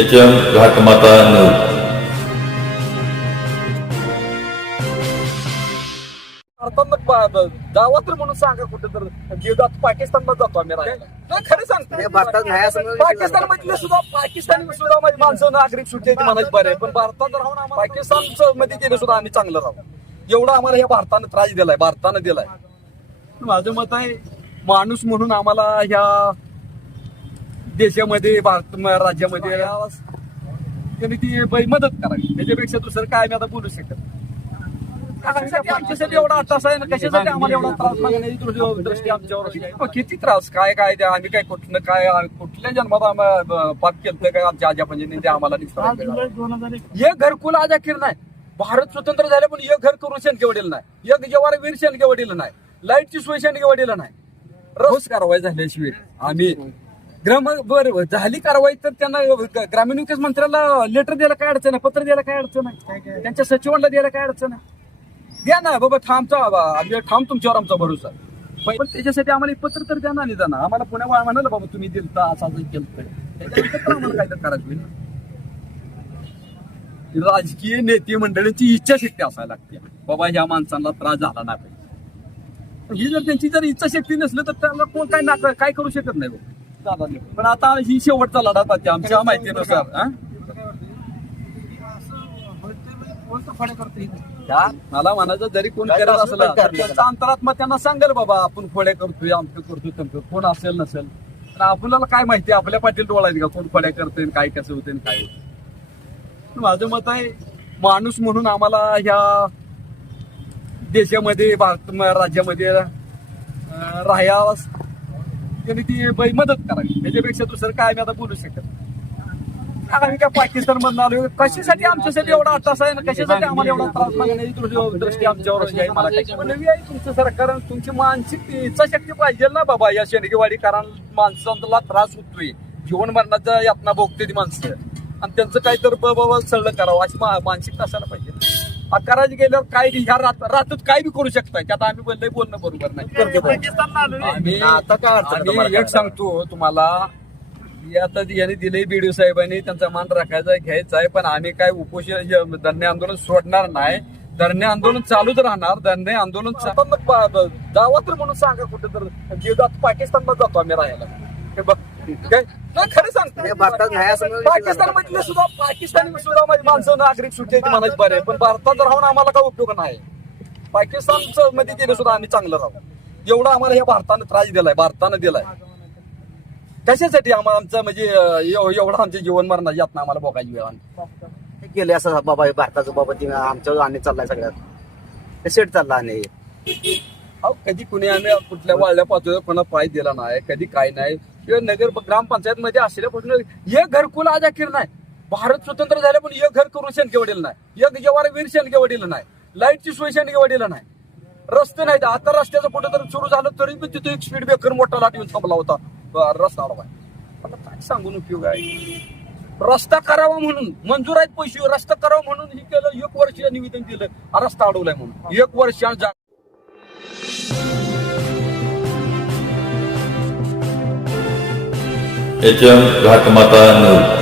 H M Ghatmata news जावा तर म्हणून सांगा कुठे तर गेलो जातो आम्ही राहायला. खरं हे सांगतो पाकिस्तान मधले सुद्धा पाकिस्तानी सुद्धा माझी माणसं नागरिक सुट्टी आहेत म्हणायची बरे पण भारतात राहून आम्हाला पाकिस्तानमध्ये गेले सुद्धा आम्ही चांगलं राहू. एवढा आम्हाला या भारतानं त्रास दिलाय भारतानं दिलाय. माझं मत आहे माणूस म्हणून आम्हाला ह्या देशामध्ये भारत राज्यामध्ये त्यांनी ती बाई मदत करावी. त्याच्यापेक्षा दुसरं काय आम्ही आता बोलू शकत आमच्यासाठी एवढा त्रास आहे ना? कशासाठी आम्हाला एवढा त्रास दृष्टी- आमच्यावर. किती त्रास? काय काय ते आम्ही काय कुठलं काय कुठल्या जन्मात आम्हाला पाप केलं काय आमच्या आजा पंजीने ते आम्हाला. ये घरकुल आज अखेर नाही. भारत स्वतंत्र झाले पण एक घर करून शेणके वडील नाही. एक जेवार वीर शेणके वडील नाही. लाईटची सोय शेणके वडील नाही. रोज कारवाई झाल्याशिवाय आम्ही ग्राम बर झाली कारवाई तर त्यांना ग्रामीण विकास मंत्र्याला लेटर द्यायला काय अडचण आहे? पत्र द्यायला काय अडचण आहे? त्यांच्या सचिवांना द्यायला काय अडचण आहे? द्या ना बाबा थांबचा आम्ही ठाम तुमच्यावर आमचा भरोसा. पण त्याच्यासाठी आम्हाला एक पत्र तर द्या ना निदान. आम्हाला पुण्या म्हणाल बाबा तुम्ही दिलता असं असं केलं त्याच्यानंतर आम्हाला काय तर करायचं होईल. राजकीय नेते मंडळीची इच्छाशक्ती असायला लागते. बाबा ह्या माणसांना त्रास झाला नाही पाहिजे. ही जर त्यांची जर इच्छाशक्ती नसली तर त्याला कोण काय ना काय करू शकत नाही बाबा. दादा नाही. पण आता ही शेवटचा लढा आहे आमच्या माहितीनुसार मला म्हणायचं जरी कोण करत असलं तर तर. त्यांचा अंतरात्मा त्यांना सांगेल बाबा आपण खोड्या करतोय आमचं करतोय तमकं कोण असेल नसेल. पण आपल्याला काय माहिती आपल्या पाटील डोळायचं का? कोण खोड्या करतोय काय कसं आणि काय होतं माझं मत आहे माणूस म्हणून आम्हाला ह्या देशामध्ये भारत राज्यामध्ये राहायला त्यांनी ती बाई मदत करावी. त्याच्यापेक्षा दुसरं काय आम्ही आता बोलू शकत आम्ही काय पाकिस्तान मधून आलो. कशासाठी आमच्यासाठी एवढा त्रास आहे ना? कशासाठी आम्हाला एवढा त्रास लागण्याची दृष्टी- आमच्यावर अशी आहे मला नवी आहे म्हणजे तुमचं सरकार तुमची मानसिक इच्छाशक्ती पाहिजे ना बाबा या शेणगेवाडी कारण माणसांना त्रास होतोय. जीवन मरणाचा यातना भोगते ती माणसं. आणि त्यांचं काहीतरी तर बाबा सल्लं करावं अशी मानसिकता असायला पाहिजे. करायला गेल्यावर काय बी ह्या रात रात्रात काय बी करू शकताय. त्यात आम्ही बोललोय बोलणं बरोबर नाही. आता काय एक सांगतो तुम्हाला आता यांनी दिले बीडीओ साहेबांनी त्यांचा मान राखायचा आहे, घ्यायचा आहे पण आम्ही काय उपोषण हे धरणे आंदोलन सोडणार नाही. धरणे आंदोलन चालूच राहणार. धरणे आंदोलन जावा तर म्हणून सांगा कुठे तर. पाकिस्तानला जातो आम्ही राहायला. हे बघ. काय? खरं सांगतो. हे पाकिस्तान मधले सुद्धा पाकिस्तानी सुद्धा माझी माणसं नागरिक सुट्टी आहेत म्हणायची बरे पण भारतात राहून आम्हाला काय उपयोग नाही. पाकिस्तानमध्ये गेले सुद्धा आम्ही चांगलं राहू. एवढा आम्हाला या भारतानं त्रास दिलाय भारतानं दिलाय. कशासाठी आम्हाला आमचं म्हणजे एवढं आमचे जीवन मरणाची यातना आम्हाला बघायची वेळ. हे केले असं बाबा हे भारताचं बाबा ते आमच्यावर आणि चाललाय सगळ्यात. सेट चालला आणि कधी कुणी आम्ही कुठल्या वाळल्या पातळीवर कोणा पाय दिला नाही कधी काय नाही. किंवा नगर ग्रामपंचायत मध्ये असल्यापासून एक घरकुल आज अखेर नाही. भारत स्वतंत्र झाले पण एक घर करून शेणके वडील नाही. एक जेवार वीर शेणके वडील नाही. लाईटची सोय शेणके वडील नाही. रस्ते नाहीत. आता रस्त्याचं कुठं तर सुरू झालं तरी पण तिथे एक स्पीड ब्रेकर मोठा लाट येऊन थांबला होता. रस्ता अडवाय आता काय सांगून उपयोग आहे? रस्ता करावा म्हणून मंजूर आहेत पैसे. रस्ता करावा म्हणून हे केलं एक वर्ष निवेदन दिलं. रस्ता अडवलाय म्हणून. एक वर्ष एच एम घाटमाता न्यूज